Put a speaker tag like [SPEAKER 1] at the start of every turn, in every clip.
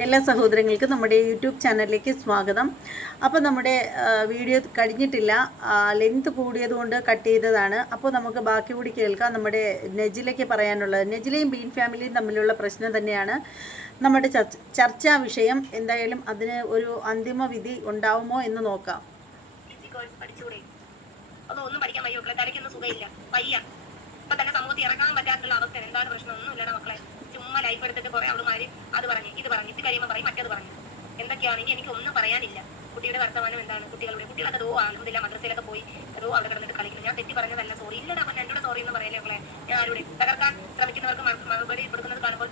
[SPEAKER 1] എല്ലാ സഹോദരങ്ങൾക്കും നമ്മുടെ യൂട്യൂബ് ചാനലിലേക്ക് സ്വാഗതം. അപ്പോൾ നമ്മുടെ വീഡിയോ കഴിഞ്ഞിട്ടില്ല. ലെങ്ത് കൂടിയതുകൊണ്ട് കട്ട് ചെയ്തതാണ്. അപ്പോൾ നമുക്ക് ബാക്കി കൂടി കേൾക്കാം. നമ്മുടെ നെജിലയ്ക്ക് പറയാനുള്ളത്. നെജിലയും ബീൻ ഫാമിലിയും തമ്മിലുള്ള പ്രശ്നം തന്നെയാണ്. നമ്മുടെ ചർച്ച വിഷയം എന്തായാലും അതിന് ഒരു അന്തിമ വിധി ഉണ്ടാവുമോ എന്ന് നോക്കാം.
[SPEAKER 2] ഒന്നും പഠിക്കാൻ വയ്യ മക്കളെ? തലയ്ക്കൊന്നും സുഖമില്ല. വയ്യ. ഇപ്പൊ തന്നെ സമൂഹത്തിൽ ഇറങ്ങാൻ പറ്റാത്തുള്ള അവസ്ഥ എന്താണ് പ്രശ്നം? ഒന്നും ഇല്ലടാ മക്കളെ. ചുമ്മാ ലൈഫ് എടുത്തിട്ട് കുറെ അവളുമാര് അത് പറഞ്ഞു ഇത് പറഞ്ഞു ഇത് കഴിയുമ്പോൾ പറയും മറ്റത് പറഞ്ഞു. എന്തൊക്കെയാണെങ്കിൽ എനിക്ക് ഒന്നും പറയാനില്ല. കുട്ടിയുടെ വർത്തമാനം എന്താണ്? കുട്ടികളുടെ കുട്ടികളൊക്കെ ദോ ആണെന്നില്ല മദ്രസയിലൊക്കെ പോയി ദോ അവിടെ കിടന്നിട്ട് കളിക്കുന്നു. ഞാൻ തെറ്റി പറഞ്ഞതല്ല സോറി ഇല്ലടാ പറഞ്ഞ എന്നോട് സോറി എന്ന് പറയലേ മക്കളെ ഞാൻ ആരുടെ തകർക്കാൻ ശ്രമിക്കുന്നവർക്ക് മറു- മറുപടി കൊടുക്കുന്നത് കാണുമ്പോൾ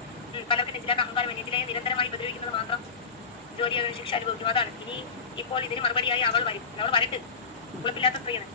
[SPEAKER 2] പലർക്കും നെഞ്ചിലാത്ത അഹങ്കാരം നെഞ്ചിലെ നിരന്തരമായി ഉപദ്രവിക്കുന്നത് മാത്രം ജോലി അവന് ശിക്ഷ അനുഭവിക്കും. അതാണ്. ഇനി ഇപ്പോൾ ഇതിന് മറുപടിയായി അവൾ വരും. അവൾ വരട്ട്. ഉളുപ്പില്ലാത്ത സ്ത്രീയാണ്.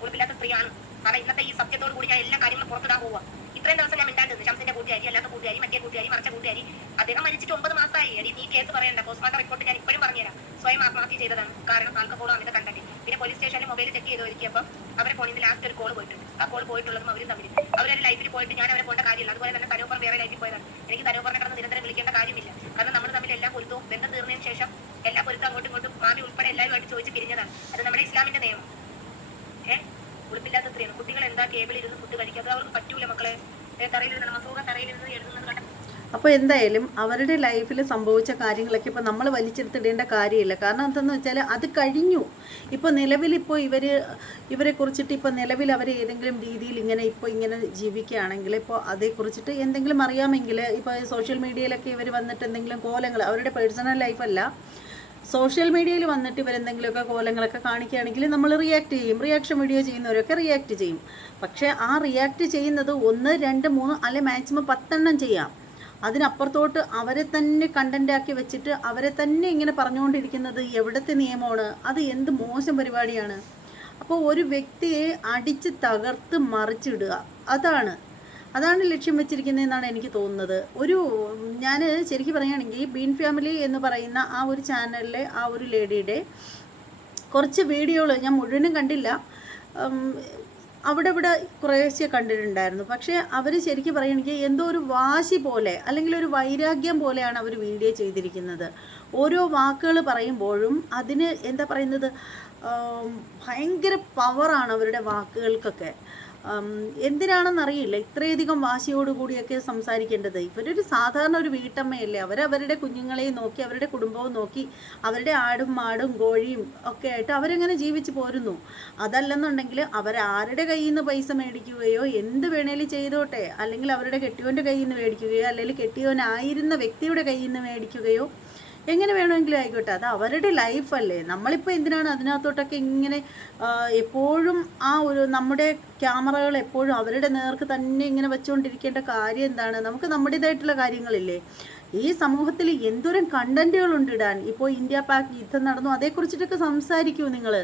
[SPEAKER 2] ഉളുപ്പില്ലാത്ത സ്ത്രീയാണ്. കാരണം ഇന്നത്തെ ഈ സത്യത്തോട് കൂടി ഞാൻ എല്ലാ കാര്യങ്ങളും പുറത്തിടാൻ പോവാ. ഇത്രയും ദിവസം ഞാൻ മിണ്ടാണ്ട് ശംസിന്റെ കൂട്ടുകാരി അല്ലാത്ത കൂട്ടുകാരി മറ്റേ കൂട്ടുകാരി മറിച്ച കൂട്ടുകാരി. അദ്ദേഹം മരിച്ചിട്ട് ഒമ്പത് മാസമായി. എടി നീ കേസ് പറയണ്ട. പോസ്റ്റ്മോർട്ടം റിപ്പോർട്ട് ഞാൻ ഇപ്പോഴും പറഞ്ഞുതരാം. സ്വയം ആത്മഹത്യ ചെയ്തതാണ്. കാരണം ആൽക്കഹോളും അമിത കണ്ടന്റ് പിന്നെ പോലീസ് സ്റ്റേഷനിൽ മൊബൈൽ ചെക്ക് ചെയ്ത് ഒരുക്കിയപ്പോൾ അവരെ ഫോണിൽ നിന്ന് ലാസ്റ്റ് ഒരു കോൾ പോയിട്ടുണ്ട്. ആ കോൾ പോയിട്ടുള്ളതും അവരും തമ്മിൽ അവരുടെ ലൈഫിൽ പോയിട്ട് ഞാൻ അവരെ പോകേണ്ട കാര്യമില്ല. അതുപോലെ തന്നെ സനോഫർ വേറെ ലൈഫിൽ പോയതാണ്. എനിക്ക് സനോഫറിനെ കടന്ന് നിരന്തരം വിളിക്കേണ്ട കാര്യമില്ല. കാരണം നമ്മൾ തമ്മിൽ എല്ലാ പൊരുത്തവും ബന്ധം തീർന്നതിന് ശേഷം എല്ലാ പൊരുത്തം അങ്ങോട്ടും ഇങ്ങോട്ടും മാമി ഉൾപ്പെടെ എല്ലാവരുമായിട്ട് ചോദിച്ച് പിരിഞ്ഞതാണ്. അത് നമ്മുടെ ഇസ്ലാമിന്റെ നിയമം. ഏഹ് ഉടുപ്പില്ലാത്ത സ്ത്രീയാണ്. കുട്ടികൾ എന്താ ടേബിളിൽ ഇരുന്ന് ഫുഡ് കഴിക്കുക അത് അവർക്ക് പറ്റൂല മക്കളെ. തറയിലിരുന്ന് മസൂക തറയിലിരുന്ന് എഴുതുന്നത് കണ്ട
[SPEAKER 1] അപ്പോൾ എന്തായാലും അവരുടെ ലൈഫിൽ സംഭവിച്ച കാര്യങ്ങളൊക്കെ ഇപ്പോൾ നമ്മൾ വലിച്ചെടുത്തിടേണ്ട കാര്യമില്ല. കാരണം എന്താന്ന് വെച്ചാൽ അത് കഴിഞ്ഞു. ഇപ്പോൾ നിലവിലിപ്പോൾ ഇവർ ഇവരെ കുറിച്ചിട്ട് ഇപ്പോൾ നിലവിൽ അവർ ഏതെങ്കിലും രീതിയിൽ ഇങ്ങനെ ഇപ്പോൾ ഇങ്ങനെ ജീവിക്കുകയാണെങ്കിൽ ഇപ്പോൾ അതേക്കുറിച്ചിട്ട് എന്തെങ്കിലും അറിയാമെങ്കിൽ ഇപ്പോൾ സോഷ്യൽ മീഡിയയിലൊക്കെ ഇവർ വന്നിട്ട് എന്തെങ്കിലും കോലങ്ങൾ അവരുടെ പേഴ്സണൽ ലൈഫല്ല സോഷ്യൽ മീഡിയയിൽ വന്നിട്ട് ഇവരെന്തെങ്കിലുമൊക്കെ കോലങ്ങളൊക്കെ കാണിക്കുകയാണെങ്കിൽ നമ്മൾ റിയാക്ട് ചെയ്യും. റിയാക്ഷൻ വീഡിയോ ചെയ്യുന്നവരൊക്കെ റിയാക്ട് ചെയ്യും. പക്ഷേ ആ റിയാക്ട് ചെയ്യുന്നത് ഒന്ന് രണ്ട് മൂന്ന് അല്ലെ മാക്സിമം പത്തെണ്ണം ചെയ്യാം. അതിനപ്പുറത്തോട്ട് അവരെ തന്നെ കണ്ടന്റാക്കി വെച്ചിട്ട് അവരെ തന്നെ ഇങ്ങനെ പറഞ്ഞുകൊണ്ടിരിക്കുന്നത് എവിടത്തെ നിയമമാണ്? അത് എന്ത് മോശം പരിപാടിയാണ്? അപ്പോൾ ഒരു വ്യക്തിയെ അടിച്ച് തകർത്ത് മറിച്ചിടുക. അതാണ് അതാണ് ലക്ഷ്യം വെച്ചിരിക്കുന്നതെന്നാണ് എനിക്ക് തോന്നുന്നത്. ഒരു ഞാൻ ശരിക്കും പറയുകയാണെങ്കിൽ ബീൻ ഫാമിലി എന്ന് പറയുന്ന ആ ഒരു ചാനലിലെ ആ ഒരു ലേഡിയുടെ കുറച്ച് വീഡിയോകൾ ഞാൻ മുഴുവനും കണ്ടില്ല. അവിടെ ഇവിടെ കുറേശ്ശെ കണ്ടിട്ടുണ്ടായിരുന്നു. പക്ഷേ അവർ ശരിക്കും പറയുകയാണെങ്കിൽ എന്തോ ഒരു വാശി പോലെ അല്ലെങ്കിൽ ഒരു വൈരാഗ്യം പോലെയാണ് അവർ വീഡിയോ ചെയ്തിരിക്കുന്നത്. ഓരോ വാക്കുകൾ പറയുമ്പോഴും അതിന് എന്താ പറയുന്നത്? ഭയങ്കര പവറാണ് അവരുടെ വാക്കുകൾക്കൊക്കെ. എന്തിനാണെന്നറിയില്ല. ഇത്രയധികം വാശിയോടുകൂടിയൊക്കെ സംസാരിക്കേണ്ടത്. ഇവരൊരു സാധാരണ ഒരു വീട്ടമ്മയല്ലേ. അവരവരുടെ കുഞ്ഞുങ്ങളെയും നോക്കി അവരുടെ കുടുംബവും നോക്കി അവരുടെ ആടും മാടും കോഴിയും ഒക്കെ ആയിട്ട് അവരെങ്ങനെ ജീവിച്ച് പോരുന്നു? അതല്ലെന്നുണ്ടെങ്കിൽ അവരാരുടെ കയ്യിൽ നിന്ന് പൈസ മേടിക്കുകയോ എന്ത് വേണേലും ചെയ്തോട്ടെ. അല്ലെങ്കിൽ അവരുടെ കെട്ടിയോന്റെ കയ്യിൽ നിന്ന് മേടിക്കുകയോ അല്ലെങ്കിൽ കെട്ടിയോനായിരുന്ന വ്യക്തിയുടെ കയ്യിൽ നിന്ന് മേടിക്കുകയോ എങ്ങനെ വേണമെങ്കിലും ആയിക്കോട്ടെ. അത് അവരുടെ ലൈഫല്ലേ നമ്മളിപ്പോൾ എന്തിനാണ് അതിനകത്തോട്ടൊക്കെ ഇങ്ങനെ എപ്പോഴും ആ ഒരു നമ്മുടെ ക്യാമറകൾ എപ്പോഴും അവരുടെ നേർക്ക് തന്നെ ഇങ്ങനെ വെച്ചുകൊണ്ടിരിക്കേണ്ട കാര്യം എന്താണ്? നമുക്ക് നമ്മുടേതായിട്ടുള്ള കാര്യങ്ങളില്ലേ. ഈ സമൂഹത്തിൽ എന്തോരം കണ്ടന്റുകളുണ്ട് ഇടാൻ. ഇപ്പോൾ ഇന്ത്യ പാക് യുദ്ധം നടന്നു അതേക്കുറിച്ചിട്ടൊക്കെ സംസാരിക്കൂ നിങ്ങൾ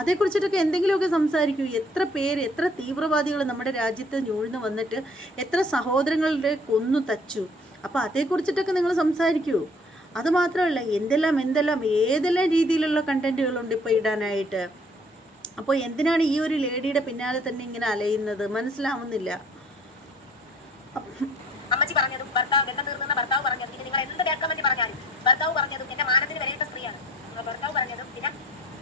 [SPEAKER 1] അതേക്കുറിച്ചിട്ടൊക്കെ എന്തെങ്കിലുമൊക്കെ സംസാരിക്കൂ. എത്ര പേര് എത്ര തീവ്രവാദികൾ നമ്മുടെ രാജ്യത്ത് ഞൂഴ്ന്നു വന്നിട്ട് എത്ര സഹോദരങ്ങളുടെ കൊന്നു തച്ചു. അപ്പോൾ അതേക്കുറിച്ചിട്ടൊക്കെ നിങ്ങൾ സംസാരിക്കൂ. അത് മാത്രമല്ല എന്തെല്ലാം എന്തെല്ലാം ഏതെല്ലാം രീതിയിലുള്ള കണ്ടന്റുകളുണ്ട് ഇപ്പോൾ ഇടാനായിട്ട്? അപ്പോൾ എന്തിനാണ് ഈ ഒരു ലേഡിയുടെ പിന്നാലെ തന്നെ ഇങ്ങനെ അലയുന്നത്? മനസ്സിലാവുന്നില്ല.
[SPEAKER 2] അമ്മച്ചി പറഞ്ഞതും ഭർത്താവ് ഗന്ധം തീർന്ന ഭർത്താവ് പറഞ്ഞതും പിന്നെ നിങ്ങൾ എന്ത് കേൾക്കാൻ വേണ്ടി പറഞ്ഞാലും ഭർത്താവ് പറഞ്ഞതും എന്റെ മാനത്തിന് വരേണ്ട സ്ത്രീയാണ്. നിങ്ങൾ ഭർത്താവ് പറഞ്ഞതും പിന്നെ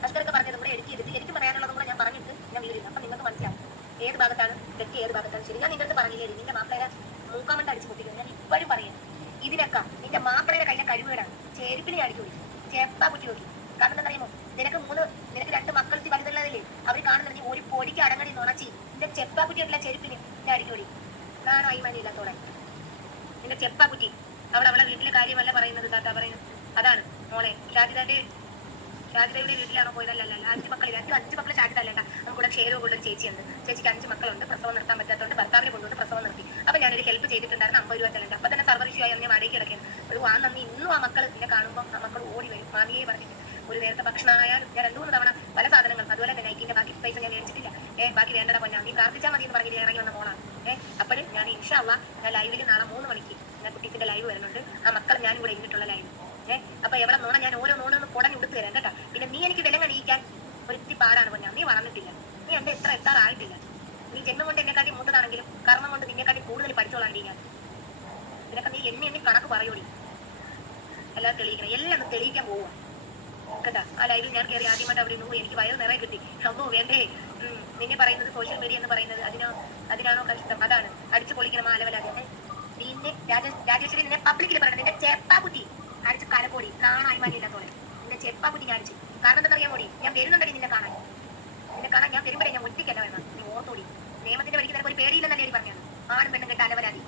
[SPEAKER 2] അഷ്കർക്ക് പറഞ്ഞതും കൂടെ എഡിറ്റ് ചെയ്തിട്ട് എനിക്ക് പറയാനുള്ളതും കൂടെ ഞാൻ പറഞ്ഞിട്ട് ഞാൻ വീടില്ല അപ്പം നിങ്ങൾക്ക് മനസ്സിലാവും ഏത് ഭാഗത്താണ് തെറ്റ് ഏത് ഭാഗത്താണ് ശരി? ഞാൻ നിന്റെ അടുത്ത് പറഞ്ഞില്ലേ നിന്റെ മാപ്പിളയെ മൂക്കാമണ്ട് അടിച്ചു പൊട്ടിക്കുന്നത് ഞാൻ ഇപ്പോഴും പറയാം ഇതിനൊക്കെ നിന്റെ കയ്യിലെ കഴിവുകേടാണ് ചേരിപ്പിനെ അടിച്ചു ചേപ്പാ കുറ്റി നോക്കി. കാരണം എന്താ പറയുമോ നിനക്ക് മൂന്ന് നിനക്ക് രണ്ട് മക്കൾ വലുതുള്ളതല്ലേ? അവർ കാണുന്നുണ്ടെങ്കിൽ ഒരു പൊടിക്ക് അടങ്ങടി നുണച്ചി. നിന്റെ ചെപ്പാ കുറ്റിയായിട്ടുള്ള ചെരുപ്പിന് ഞാൻ അടിക്കോടി നാണോ അയ്മാനില്ലാത്തോടെ നിന്റെ ചെപ്പാ കുറ്റി. അവൾ അവളെ വീട്ടിലെ കാര്യമല്ല പറയുന്നത് താത്ത പറയുന്നത്. അതാണ് മോളെ ഷാജിതാന്റെ ഷാജിതയുടെ വീട്ടിലാണോ പോയതല്ല അഞ്ച് മക്കളില്ല? അഞ്ച് അഞ്ച് മക്കൾ ഷാജിദ അല്ല നമുക്കിവിടെ ഷെയറോ ഉള്ള ഒരു ചേച്ചിയുണ്ട്. ചേച്ചിക്ക് അഞ്ച് മക്കളുണ്ട് പ്രസവം നിർത്താൻ പറ്റാത്തതുകൊണ്ട് ഭർത്താവിനെ കൊണ്ടുവന്ന് പ്രസവം നിർത്തി അപ്പൊ ഞാനൊരു ഹെൽപ്പ് ചെയ്തിട്ടുണ്ടായിരുന്നു അമ്പത് രൂപ ചെലണ്ട് അപ്പൊ തന്നെ സർവർ ഇഷ്യൂ ആയി ഞാൻ മടക്കി കിടക്കുന്നു ഒരു വാ നന്ദി ഇന്നും ആ മക്കൾ എന്നെ കാണുമ്പോൾ ആ മക്കൾ ഓടി വരും. മാമിയെ പറഞ്ഞിട്ട് ഒരു നേരത്തെ ഭക്ഷണമായാലും ഞാൻ രണ്ടു മൂന്ന് തവണ പല സാധനങ്ങൾ അതുപോലെ തന്നെ നൈക്കിന്റെ ബാക്കി പൈസ ഞാൻ മേടിച്ചിട്ടില്ല. ഏഹ് ബാക്കി വേണ്ടട പൊന്നാ. നീ പ്രാർത്ഥിച്ചാൽ മതി എന്ന് പറഞ്ഞിട്ട് ഇറങ്ങി വന്ന മോളാണ്. ഏഹ് അപ്പോഴും ഞാൻ ഇൻഷാള്ള ഞാൻ ലൈവിൽ നാളെ മൂന്ന് മണിക്ക് ഞാൻ കുട്ടീസിന്റെ ലൈവ് വരുന്നുണ്ട്. ആ മക്കൾ ഞാനും കൂടെ ഇരുന്നിട്ടുള്ള ലൈവ്. ഏഹ് അപ്പൊ എവിടെ നോണ ഞാൻ ഓരോ നോണൊന്ന് കുടഞ്ഞു കൊടുത്തു തരാം കേട്ടോ. പിന്നെ നീ എനിക്ക് വില നീക്കാൻ ഒരുത്തി പാടാണ് പൊന്നാ. നീ വളർന്നിട്ടില്ല. നീ എന്റെ എത്ര എത്താറായിട്ടില്ല. നീ ജന്മം കൊണ്ട് എന്നെക്കാട്ടി മൂത്തതാണെങ്കിലും കർമ്മം കൊണ്ട് നിന്നെക്കാട്ടി കൂടുതൽ പഠിച്ചോളാണ്ടി ഞാൻ. നിനക്ക് നീ എണ്ണി എണ്ണി കണക്ക് പറയൂടി. എല്ലാം തെളിയിക്കണം. എല്ലാം തെളിയിക്കാൻ പോവുക കേട്ടാ? ആ ലൈവിൽ ഞാൻ കയറി ആദ്യമായിട്ട് അവിടെ ഇരുന്നു എനിക്ക് വയറ് നിറയെ കിട്ടി. അമ്മോ വേണ്ടേ? നിന്നെ പറയുന്നത് സോഷ്യൽ മീഡിയ എന്ന് പറയുന്നത് അതിനോ അതിനാണോ കഷ്ടം? അതാണ്. അടിച്ചു പൊളിക്കണം ആ ലെവലാകെ നിന്നെ രാജേശ്വരി നിന്നെ പബ്ലിക്കിൽ പറയണം നിന്റെ ചെപ്പാക്കുറ്റി അടിച്ച് കലക്കോടി നാണായി മാനിയില്ലാത്തോളെ നിന്റെ ചെപ്പാക്കുറ്റി ഞാൻ അടിച്ചു കാരണം എന്താണെന്നറിയാൻ കൂടി ഞാൻ വരുന്നുണ്ടെങ്കിൽ നിന്നെ കാണാൻ. നിന്നെ കാണാൻ ഞാൻ വരുമ്പോഴേ ഞാൻ ഒറ്റയ്ക്കല്ല വരണം നീ ഓർത്തോടി. നിയമത്തിന്റെ വഴിക്ക് നിനക്ക് ഒരു പേടിയില്ലെന്നല്ലേ പറഞ്ഞത്. ആണും പെണ്ണും കെട്ട അലവരാതി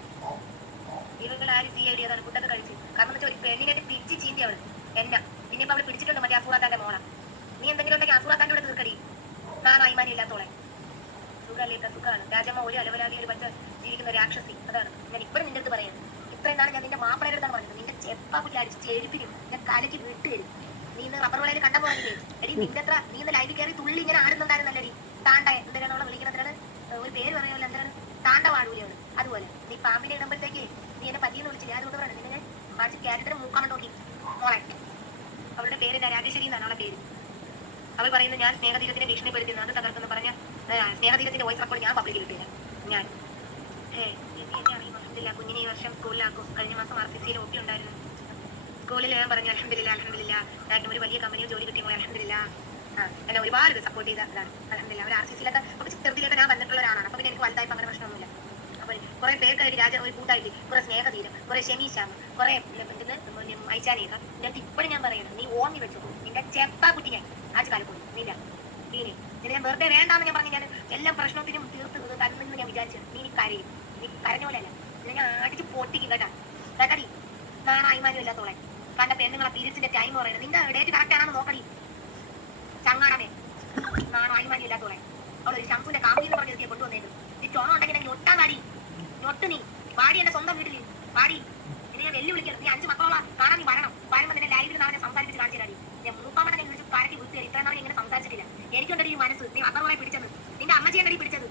[SPEAKER 2] ഇവങ്ങൾ ആര് സി ഐ ഡി അതാണ് ഫുഡൊക്കെ കഴിച്ച് കാരണം വെച്ചാൽ ഒരു പെണ്ണിനെ പിടിച്ച് ചീന്തി അവൾ എന്നെ. പിന്നെ ഇപ്പൊ അവൾ പിടിച്ചിട്ടുണ്ട് മറ്റേ അസൂറാത്താന്റെ മോള. നീ എന്തെങ്കിലും ഉണ്ടെങ്കിൽ അസൂറാത്താന്റെ കൂടെ തീർക്കടി. നാളെ അയ്മാനി ഇല്ലാത്തോളെ. സുഖമല്ലേക്ക സുഖമാണ്? രാജമ്മ ഒരു അലവലാതി ഒരു പച്ച ജീവിക്കുന്ന രാക്ഷസി. അതാണ്. ഞാൻ ഇപ്പോഴും നിന്റെ അടുത്ത് പറയുന്നത് ഇത്രയും നാളെ ഞാൻ നിന്റെ മാപ്പിളയുടെ അടുത്താണ് പറഞ്ഞത്. നിന്റെ ചെപ്പാ അടിച്ച് ചെരുപ്പിനും ഞാൻ കലക്ക് വിട്ട് തരും. നീ ഇന്ന് റബ്ബർ വളരെ കണ്ട പോകില്ലേ എടി നിന്റെ അത്ര നീ ഇന്ന് ലൈവിൽ കയറി തുള്ളി ഇങ്ങനെ ആടുന്നുണ്ടായിരുന്നല്ലടി താണ്ട എന്തിനാണ്? അവളെ വിളിക്കുന്നത് ഒരു പേര് പറയുമല്ലോ എന്തിനാണ്? താണ്ട വാടൂലേ അതുപോലെ. നീ പാമ്പിനെ ഇടുമ്പോഴത്തേക്ക് നീ എന്നെ പല്ലിയെന്ന് ഞാൻ അതുകൊണ്ട് നിന്നെ ഞാൻ മാറ്റി ക്യാരറ്റിന് മൂക്കാൻ നോക്കി. മോളെ. അവളുടെ പേര് രാജേശ്വരി എന്നാണ് അവളുടെ പേര്. അവൾ പറയുന്നത് ഞാൻ സ്നേഹതീരത്തിനെ ഭീഷണിപ്പെടുത്തുന്നു അത് തകർക്കുന്നു പറഞ്ഞ സ്നേഹതീരത്തിന്റെ വോയിസ് റെക്കോർഡ് ഞാൻ പബ്ലിക്കിൽ ഇട്ടില്ല. ഞാൻ. അറിയില്ല കുഞ്ഞിനെ ഈ വർഷം സ്കൂളിലാക്കും കഴിഞ്ഞ മാസം ആർ സി സിയിൽ ഒപ്പി ഉണ്ടായിരുന്നു. സ്കൂളിൽ ഞാൻ പറഞ്ഞു അലഹമില്ല അലഹമില്ല ഞാൻ ഒരു വലിയ കമ്പനിയിൽ ജോലി കിട്ടിയോ അലഹമില്ല എന്നെ ഒരുപാട് സപ്പോർട്ട് ചെയ്ത അതാണ് അലഹമില്ല അവർ ആർ സി സിയിലൊക്കെ ചെറുതിലൊക്കെ ഞാൻ വന്നിട്ടുള്ള ഒരാളാണ്. അപ്പൊ പിന്നെ എനിക്ക് വലുതായപ്പോൾ അങ്ങനെ പ്രശ്നമൊന്നുമില്ല. കുറെ പേർക്കായിട്ട് രാജ ഒരു കൂട്ടായിട്ട് കുറെ സ്നേഹതീരം കുറെ ഷെമീശാം കുറെ ഐശാനിയൊക്കെ എന്നിട്ട് ഇപ്പോഴും ഞാൻ പറയുന്നത് നീ ഓർമ്മി വെച്ചു നിന്റെ ചെപ്പാ കുട്ടി ഞാൻ ആഴ്ച കാലം നീല നീനെ നിന്നെ ഞാൻ വെറുതെ വേണ്ടാന്ന് ഞാൻ പറഞ്ഞു ഞാൻ എല്ലാം പ്രശ്നത്തിനും തീർത്ത് തന്നെന്ന് ഞാൻ വിചാരിച്ചത് നീ നീ കരയും. നീ കരഞ്ഞ പോലെയല്ല നിന്നെ ഞാൻ അടിച്ച് പൊട്ടിക്കും കേട്ടാ. കേട്ടടി നാണ അയ്മാനും ഇല്ലാത്തോളെ കണ്ട പെണ്ണുങ്ങളെ പീരീഡ്സിന്റെ ടൈം പറയുന്നത്. നിന്റെ ഡേറ്റ് കറക്റ്റ് ആണെന്ന് നോക്കടി. ചങ്ങാടമേ. നാണ അയ്മാനും ഇല്ലാത്തോളെ അവളൊരു ഷംസുന്റെ കാമ്പി എന്ന് പറഞ്ഞ് കൊണ്ടുവന്നേക്കും നീ ചോണം ഉണ്ടെങ്കിൽ ഒട്ടാൻ വാടി ഞൊട്ട് നീ. വാടി എന്റെ സ്വന്തം വീട്ടിൽ വാടി ഞാൻ വെല്ലുവിളിക്കരുത് നീ അഞ്ച് മക്കളോളാ. കാണാൻ നീ വരണം. വരുമ്പോൾ നിന്നെ ലൈവിൽ നാളെ സംസാരിച്ച് കാണിച്ചു തരാടി. ഞാൻ ഞാൻ വിളിച്ച് കാരക്കി വിട്ടുതരും ഇത്രയും നാളെ ഇങ്ങനെ സംസാരിച്ചിട്ടില്ല. എനിക്കുണ്ടടി ഈ മനസ്സ്. നീ വളയെ പിടിച്ചത്. നിന്റെ അമ്മച്ചി എന്നടി പിടിച്ചത്.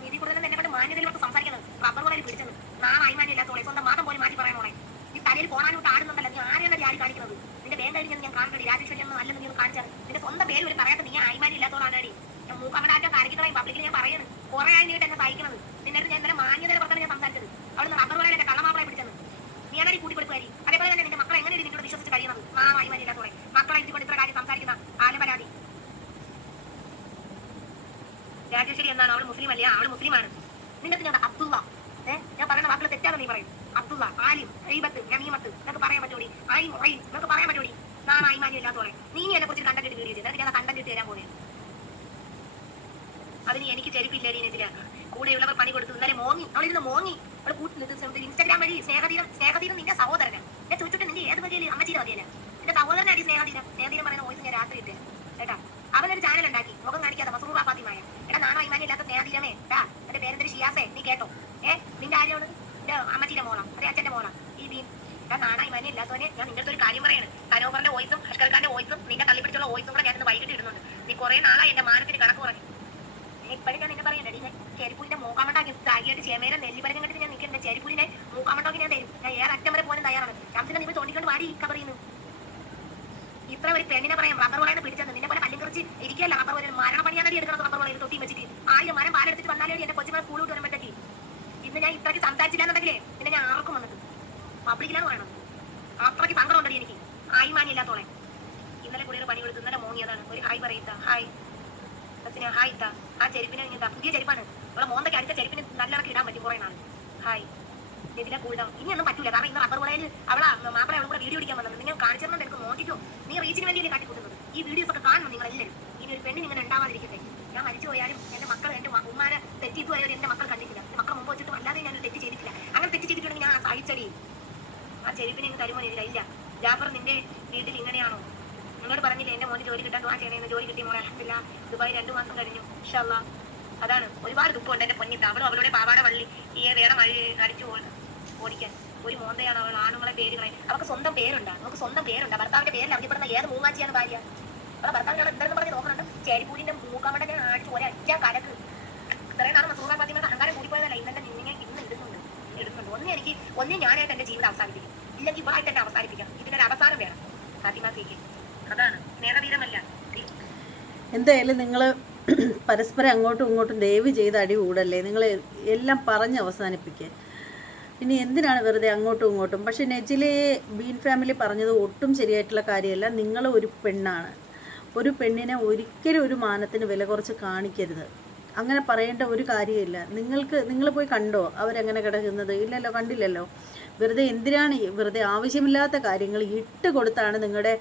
[SPEAKER 2] നീ ഇതിൽ കൂടുതൽ എന്നെ കൊണ്ട് മാന്യതയിലോട്ട് സംസാരിക്കുന്നത് വളയിൽ പിടിച്ചത്. നാളെ അയ്മാനി ഇല്ലാത്തോളെ. സ്വന്തം മാത്രം പോലും മാറ്റി പറയാനോളെ നീ തലയിൽ പോകാനോട്ട് ആടുന്നുണ്ടല്ലോ നീ ആരെയാണ് ആടി കാണിക്കുന്നത് നിന്റെ വേണ്ട കഴിഞ്ഞ് ഞാൻ കാണണ്ടടി രാജേശ്വരി എന്ന് അല്ലെന്ന് നീ കാണിച്ചാൽ നിന്റെ സ്വന്തം പേര് ഒരു പറയാത്ത നീ അയ്മാനി ഇല്ലാത്തോളാണ് ഞാൻ മൂക്കമ്മടെ ആറ്റം കാണിക്കുന്നതായി പബ്ലിക്കിൽ ഞാൻ പറയുന്നത് കുറെ ആയി നീട്ട് എന്നെ സഹിക്കുന്നത് നിന്നെ ഞാൻ ഇന്നലെ മാന്യതയുടെ പുറത്താണ് ഞാൻ സംസാരിച്ചത്. അവിടുന്ന് റബ്ബർ വളയിലെ കള്ളമാപ്പിളെ പിടിച്ചത് നീ എന്നാടി കൂട്ടി കൊടുക്കുവാരി അതേപോലെ തന്നെ നിന്റെ മക്കളെ എങ്ങനെ നിന്നോട് വിശ്വസിച്ച് കഴിയുന്നത് മാ അയ്മാനി ഇല്ലാത്തോളെ മക്കളെ ഇതുകൊണ്ട് ഇത്ര കാര്യം സംസാരിക്കുന്ന ആലപരാതി രാജേശ്വരി എന്നാണ്. അവൾ മുസ്ലിം അല്ല? അവൾ മുസ്ലിമാണ്. നിന്റെ ഞാൻ അബ്ദുള്ള. ഏഹ് ഞാൻ പറയുന്ന വാക്കുകൾ തെറ്റാണെന്ന് നീ പറയും. അബ്ദുള്ള ആലിം റീബത്ത് നമീമത്ത് എന്നൊക്കെ പറയാൻ പറ്റൂടി ഐ മൊയ്ൻ എന്നൊക്കെ പറയാൻ പറ്റൂടി നാളെ അയ്മാനി ഇല്ലാത്തോളെ നീ എന്നെ കുറിച്ച് കണ്ടന്റ് വീഡിയോ ചെയ്ത് ഞാൻ കണ്ടന്റ് തരാൻ പോകുന്നത് അതിന് എനിക്ക് ചെരുപ്പില്ല ഇതില കൂടെയുള്ളവർ പണി കൊടുത്തു. ഇന്നലെ മോങ്ങി. അവളിരുന്ന് മോങ്ങി. അവൾ കൂട്ടി ഇൻസ്റ്റാഗ്രാം വഴി സ്നേഹതീരം സ്നേഹതീരം നിന്റെ സഹോദരനാണ് ഞാൻ ചോദിച്ചിട്ട് നിന്റെ ഏത് മതിയല്ലേ അമ്മച്ചീര മതിയല്ല? നിന്റെ സഹോദരനായി സ്നേഹതീരം. സ്നേഹതീരം പറയുന്ന വോയിസ് ഞാൻ രാത്രി ഇട്ടേ. കേട്ടാ? അവനൊരു ചാനൽ ഉണ്ടാക്കി. മുഖം കാണിക്കാത്ത മസൂറ ഫാത്തിമായ. എടാ നാണോ ഇമാനി ഇല്ലാത്ത സ്നേഹതീരമേ? ടാ എന്റെ പേരെന്തൊരു ഷിയാസേ? നീ കേട്ടോ. ഏ? നിന്റെ ആരോട് എന്റെ അമ്മച്ചീരെ മോളാം. അതെ അച്ഛന്റെ മോളാം. ഈ ബീൻ. എടാ നാണോ ഇമാനി ഇല്ലാത്തവനെ ഞാൻ നിന്റെ ഒരു കാര്യം പറയാണ്. സനോഫറിന്റെ വോയിസും അഷ്കർഖാന്റെ വോയിസും നിന്റെ തള്ളിപ്പിടിച്ചുള്ള വോയിസും കൂടെ ഞാൻ ഇന്ന് വൈകിട്ട് ഇടുന്നുണ്ട്. നീ കുറെ നാളായി എന്റെ മാനത്തിന് കണക്ക് പറഞ്ഞു. ഇപ്പോഴും ഞാൻ നിന്നെ പറയണ്ടടി ഞാൻ ചെരിപ്പൂരിന്റെ മൂക്കാമണ്ടാക്കി സ്ഥായിയായിട്ട് ചേമേരെ നെല്ലിപ്പരഞ്ഞം കണ്ടിട്ട് ഞാൻ നിൽക്കണ്ട ചെരിപ്പൂരിന്റെ മൂക്കാമണ്ടോക്കി ഞാൻ തരും. ഞാൻ ഏറെ അറ്റം വരെ പോകാൻ തയ്യാറാണ്. ശംസിനെ നിങ്ങൾ തോണ്ടിക്കൊണ്ട് വാടി പറയുന്നു ഇത്ര ഒരു പെണ്ണിനെ പറയാം റബ്ബർ പറയുന്നത് പിടിച്ചത് നിന്നെ പോലെ പല്ലും കുറിച്ച് ഇരിക്കല്ല റബ്ബർ വളയിൽ മരണ പണിയാണടി എടുക്കുന്നത് റബ്ബർ വളയിൽ തൊട്ടി വെച്ചിട്ട്. ആയിരം മരം പാലെടുത്തിട്ട് വന്നാലേ എന്റെ കൊച്ചുങ്ങളെ സ്കൂളിൽ വിട്ട് വരുമ്പോഴത്തേക്ക്. ഇന്ന് ഞാൻ ഇത്രയ്ക്ക് സംസാരിച്ചില്ല എന്നുണ്ടെങ്കിലേ പിന്നെ ഞാൻ ആർക്കും വന്നത് പബ്ലിക്കിലാണ് പറയണം അത്രയ്ക്ക് സങ്കടം ഉണ്ടടി എനിക്ക്. ആയി മാനില്ലാത്തോളെ ഇന്നലെ കൂടി ഒരു പണി കൊടുത്തു ഇന്നലെ മോങ്ങിയതാണ്. ഒരു ഹായ് പറയുത്ത ഹായ്. ഹായ് ഇത്താ ആ ചെരുപ്പിന് ഇങ്ങനത്തെ പുതിയ ചെരുപ്പാണ്. ഇവിടെ മോന്തയ്ക്ക് അടിച്ച ചെരുപ്പിന് നല്ല ഇടാൻ പറ്റും കുറേ നാൾ ഹായ് ഇതിലെ കൂടാം ഇനിയൊന്നും പറ്റൂല. കാരണം ഇന്ന് റബ്ബർ വളയിൽ അവളെ മാപ്പിള അവളും കൂടെ വീഡിയോ പിടിക്കാൻ വന്നത്. നിങ്ങൾ കാണിച്ചിരുന്നുണ്ട് എനിക്ക് നോക്കിക്കോ നീ റീച്ചിന് വേണ്ടിയല്ലേ കാട്ടിക്കൂട്ടുന്നത് ഈ വീഡിയോസ് ഒക്കെ കാണണം നിങ്ങളെല്ലാവരും ഇനി ഒരു പെണ്ണിന് ഇങ്ങനെ ഉണ്ടാവാതിരിക്കട്ടെ. ഞാൻ മരിച്ചു പോയാലും എന്റെ മക്കൾ എന്റെ മ- ഉമ്മാനെ തെറ്റിയിട്ട് പോയാലും എന്റെ മക്കൾ കണ്ടിട്ടില്ല. എന്റെ മക്കൾ മുമ്പ് വെച്ചിട്ടും അല്ലാതെ ഞാൻ തെറ്റ് ചെയ്തിട്ടില്ല. അങ്ങനെ തെറ്റ് ചെയ്തിട്ടുണ്ടെങ്കിൽ ഞാൻ സഹിച്ചടി. ആ ചെരുപ്പിനെ തരുമോ ഇതിലില്ല ജാഫർ നിന്റെ വീട്ടിൽ ഇങ്ങനെയാണോ? നിങ്ങളോട് പറഞ്ഞില്ലേ എന്റെ മോന് ജോലി കിട്ടാൻ ദുആ ചെയ്യണേന്ന് ജോലി കിട്ടി മോനെ അല്ല ദുബായ് രണ്ടു മാസം കഴിഞ്ഞു ഇൻഷാല്ലാ അതാണ് ഒരുപാട് ദുഃഖമുണ്ട് എന്റെ പൊന്നിട്ട് അവളും അവളുടെ പാവാട വള്ളി ഈ വേറെ മഴ അടിച്ചു ഓടിക്കാൻ. ഒരു മോന്തയാണ് അവൾ ആണുങ്ങളെ പേരുകളെ അവർക്ക് സ്വന്തം പേരുണ്ടാ നമുക്ക് സ്വന്തം പേരുണ്ട്. ഭർത്താവിന്റെ പേരിൽ അറിയപ്പെടുന്ന ഏത് മൂങ്ങാച്ചിയാണ് ഭാര്യ? അവളെ ഭർത്താവിനോട് എന്തെന്ന് പറഞ്ഞ് നോക്കുന്നുണ്ട്. ചേരിപ്പൂരിന്റെ മൂക്കാമണ്ട ഞാൻ അടിച്ചു ഒരൊറ്റ കലക്ക്. ഇത്രയും നാളെ മസൂറ ഫാത്തിമയുടെ അഹങ്കാരം കൂടിപ്പോയതല്ല ഇന്നെ നിന്നെ ഇന്ന് ഇടുന്നുണ്ട് ഇടുന്നുണ്ട്. ഒന്ന് എനിക്ക് ഒന്നേ ഞാനായിട്ട് എന്റെ ജീവിതം അവസാനിപ്പിക്കും. ഇല്ലെങ്കിൽ ഇവളായിട്ട് എന്നെ അവസാനിപ്പിക്കാം. ഇതിനൊരു അവസാനം വേണം. ഫാത്തിമ സീക്ക്
[SPEAKER 1] എന്തായാലും നിങ്ങൾ പരസ്പരം അങ്ങോട്ടും ഇങ്ങോട്ടും ദയവ് ചെയ്ത് അടി കൂടല്ലേ? നിങ്ങൾ എല്ലാം പറഞ്ഞ് അവസാനിപ്പിക്കേ. ഇനി എന്തിനാണ് വെറുതെ അങ്ങോട്ടും ഇങ്ങോട്ടും? പക്ഷേ നെജിലെ ബീൻ ഫാമിലി പറഞ്ഞത് ഒട്ടും ശരിയായിട്ടുള്ള കാര്യമല്ല. നിങ്ങൾ ഒരു പെണ്ണാണ്. ഒരു പെണ്ണിനെ ഒരിക്കലും ഒരു മാനത്തിന് വില കുറച്ച് കാണിക്കരുത്. അങ്ങനെ പറയേണ്ട ഒരു കാര്യമില്ല. നിങ്ങൾക്ക് നിങ്ങൾ പോയി കണ്ടോ? അവരെങ്ങനെ കിടക്കുന്നത്? ഇല്ലല്ലോ കണ്ടില്ലല്ലോ. വെറുതെ എന്തിനാണ് വെറുതെ ആവശ്യമില്ലാത്ത കാര്യങ്ങൾ ഇട്ട് കൊടുത്താണ് നിങ്ങളുടെ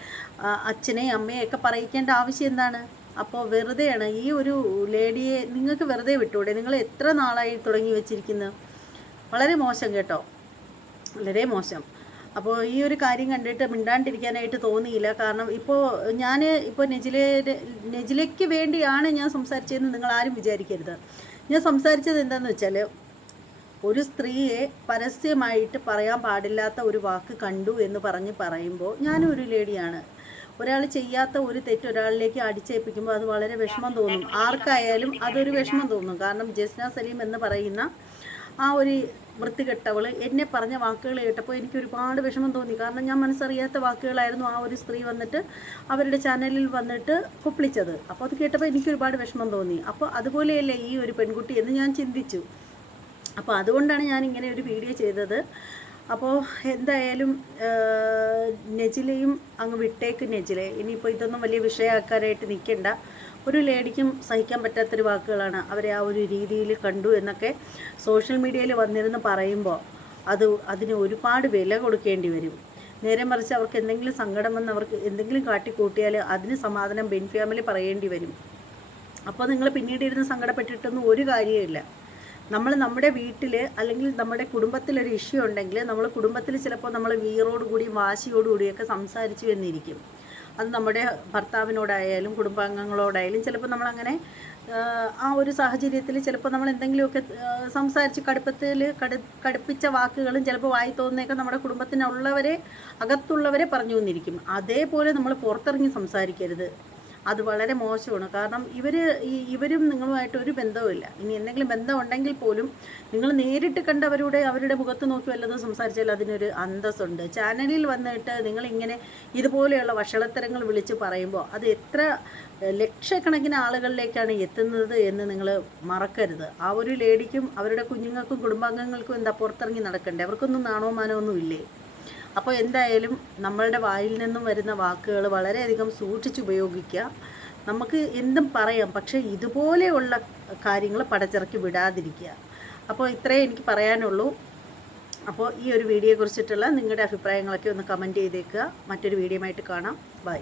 [SPEAKER 1] അച്ഛനെ അമ്മയും ഒക്കെ പറയിക്കേണ്ട ആവശ്യം എന്താണ്? അപ്പോൾ വെറുതെയാണ് ഈ ഒരു ലേഡിയെ നിങ്ങൾക്ക് വെറുതെ വിട്ടൂടെ നിങ്ങൾ എത്ര നാളായി തുടങ്ങി വെച്ചിരിക്കുന്നത് വളരെ മോശം കേട്ടോ. വളരെ മോശം. അപ്പോൾ ഈ ഒരു കാര്യം കണ്ടിട്ട് മിണ്ടാണ്ടിരിക്കാനായിട്ട് തോന്നിയില്ല. കാരണം ഇപ്പോൾ ഞാൻ ഇപ്പോൾ നെജിലെ നെജിലയ്ക്ക് വേണ്ടിയാണ് ഞാൻ സംസാരിച്ചതെന്ന് നിങ്ങൾ ആരും വിചാരിക്കരുത്. ഞാൻ സംസാരിച്ചത് എന്താണെന്ന് വെച്ചാൽ ഒരു സ്ത്രീയെ പരസ്യമായിട്ട് പറയാൻ പാടില്ലാത്ത ഒരു വാക്ക് കണ്ടു എന്ന് പറഞ്ഞ് പറയുമ്പോൾ ഞാനും ഒരു ലേഡിയാണ്. ഒരാൾ ചെയ്യാത്ത ഒരു തെറ്റ് ഒരാളിലേക്ക് അടിച്ചേൽപ്പിക്കുമ്പോൾ അത് വളരെ വിഷമം തോന്നും. ആർക്കായാലും അതൊരു വിഷമം തോന്നും. കാരണം ജസ്ന സലീം എന്ന് പറയുന്ന ആ ഒരു വൃത്തികെട്ടവൾ എന്നെ പറഞ്ഞ വാക്കുകൾ കേട്ടപ്പോൾ എനിക്ക് ഒരുപാട് വിഷമം തോന്നി. കാരണം ഞാൻ മനസ്സറിയാത്ത വാക്കുകളായിരുന്നു ആ ഒരു സ്ത്രീ വന്നിട്ട് അവരുടെ ചാനലിൽ വന്നിട്ട് കുപ്പിളിച്ചത്. അപ്പോൾ അത് കേട്ടപ്പോൾ എനിക്ക് ഒരുപാട് വിഷമം തോന്നി. അപ്പോൾ അതുപോലെയല്ലേ ഈ ഒരു പെൺകുട്ടി എന്ന് ഞാൻ ചിന്തിച്ചു. അപ്പോൾ അതുകൊണ്ടാണ് ഞാൻ ഇങ്ങനെ ഒരു വീഡിയോ ചെയ്തത്. അപ്പോൾ എന്തായാലും നെജിലയും അങ്ങ് വിട്ടേക്ക് നെജില. ഇനിയിപ്പോൾ ഇതൊന്നും വലിയ വിഷയമാക്കാനായിട്ട് നിൽക്കണ്ട. ഒരു ലേഡിക്കും സഹിക്കാൻ പറ്റാത്തൊരു വാക്കുകളാണ് അവരെ ആ ഒരു രീതിയിൽ കണ്ടു എന്നൊക്കെ സോഷ്യൽ മീഡിയയിൽ വന്നിരുന്ന് പറയുമ്പോൾ അത് അതിന് ഒരുപാട് വില കൊടുക്കേണ്ടി വരും. നേരെ മറിച്ച് അവർക്ക് എന്തെങ്കിലും സങ്കടം വന്ന് അവർക്ക് എന്തെങ്കിലും കാട്ടിക്കൂട്ടിയാൽ അതിന് സമാധാനം ബെൻ ഫാമിലി പറയേണ്ടി വരും. അപ്പോൾ നിങ്ങൾ പിന്നീട് ഇരുന്ന് സങ്കടപ്പെട്ടിട്ടൊന്നും ഒരു കാര്യമില്ല നമ്മൾ നമ്മുടെ വീട്ടിൽ അല്ലെങ്കിൽ നമ്മുടെ കുടുംബത്തിലൊരു ഇഷ്യൂ ഉണ്ടെങ്കിൽ നമ്മൾ കുടുംബത്തിൽ ചിലപ്പോൾ നമ്മൾ വീറോടുകൂടിയും വാശിയോടുകൂടിയൊക്കെ സംസാരിച്ചു എന്നിരിക്കും. അത് നമ്മുടെ ഭർത്താവിനോടായാലും കുടുംബാംഗങ്ങളോടായാലും ചിലപ്പോൾ നമ്മളങ്ങനെ ആ ഒരു സാഹചര്യത്തിൽ ചിലപ്പോൾ നമ്മൾ എന്തെങ്കിലുമൊക്കെ സംസാരിച്ച് കടുപ്പത്തിൽ കടു കടുപ്പിച്ച വാക്കുകളും ചിലപ്പോൾ വായി തോന്നുന്നതൊക്കെ നമ്മുടെ കുടുംബത്തിനുള്ളവരെ അകത്തുള്ളവരെ പറഞ്ഞു വന്നിരിക്കും അതേപോലെ നമ്മൾ പുറത്തിറങ്ങി സംസാരിക്കരുത്. അത് വളരെ മോശമാണ്. കാരണം ഇവർ ഇവരും നിങ്ങളുമായിട്ട് ഒരു ബന്ധവുമില്ല. ഇനി എന്തെങ്കിലും ബന്ധം ഉണ്ടെങ്കിൽ പോലും നിങ്ങൾ നേരിട്ട് കണ്ടവരുടെ അവരുടെ മുഖത്ത് നോക്കി വല്ലതും സംസാരിച്ചാൽ അതിനൊരു അന്തസ്സുണ്ട്. ചാനലിൽ വന്നിട്ട് നിങ്ങളിങ്ങനെ ഇതുപോലെയുള്ള വഷളത്തരങ്ങൾ വിളിച്ച് പറയുമ്പോൾ അത് എത്ര ലക്ഷക്കണക്കിന് ആളുകളിലേക്കാണ് എത്തുന്നത് എന്ന് നിങ്ങൾ മറക്കരുത്. ആ ഒരു ലേഡിക്കും അവരുടെ കുഞ്ഞുങ്ങൾക്കും കുടുംബാംഗങ്ങൾക്കും എന്താ പുറത്തിറങ്ങി നടക്കണ്ടേ? അവർക്കൊന്നും നാണോ ഒന്നും ഇല്ലേ? അപ്പോൾ എന്തായാലും നമ്മളുടെ വായിൽ നിന്നും വരുന്ന വാക്കുകൾ വളരെയധികം സൂക്ഷിച്ചുപയോഗിക്കുക നമുക്ക് എന്തും പറയാം പക്ഷേ ഇതുപോലെയുള്ള കാര്യങ്ങൾ പടച്ചിറക്കി വിടാതിരിക്കുക. അപ്പോൾ ഇത്രയേ എനിക്ക് പറയാനുള്ളൂ. അപ്പോൾ ഈ ഒരു വീഡിയോയെക്കുറിച്ചിട്ടുള്ള നിങ്ങളുടെ അഭിപ്രായങ്ങളൊക്കെ ഒന്ന് കമന്റ് ചെയ്തേക്കുക. മറ്റൊരു വീഡിയോ ആയിട്ട് കാണാം. ബൈ.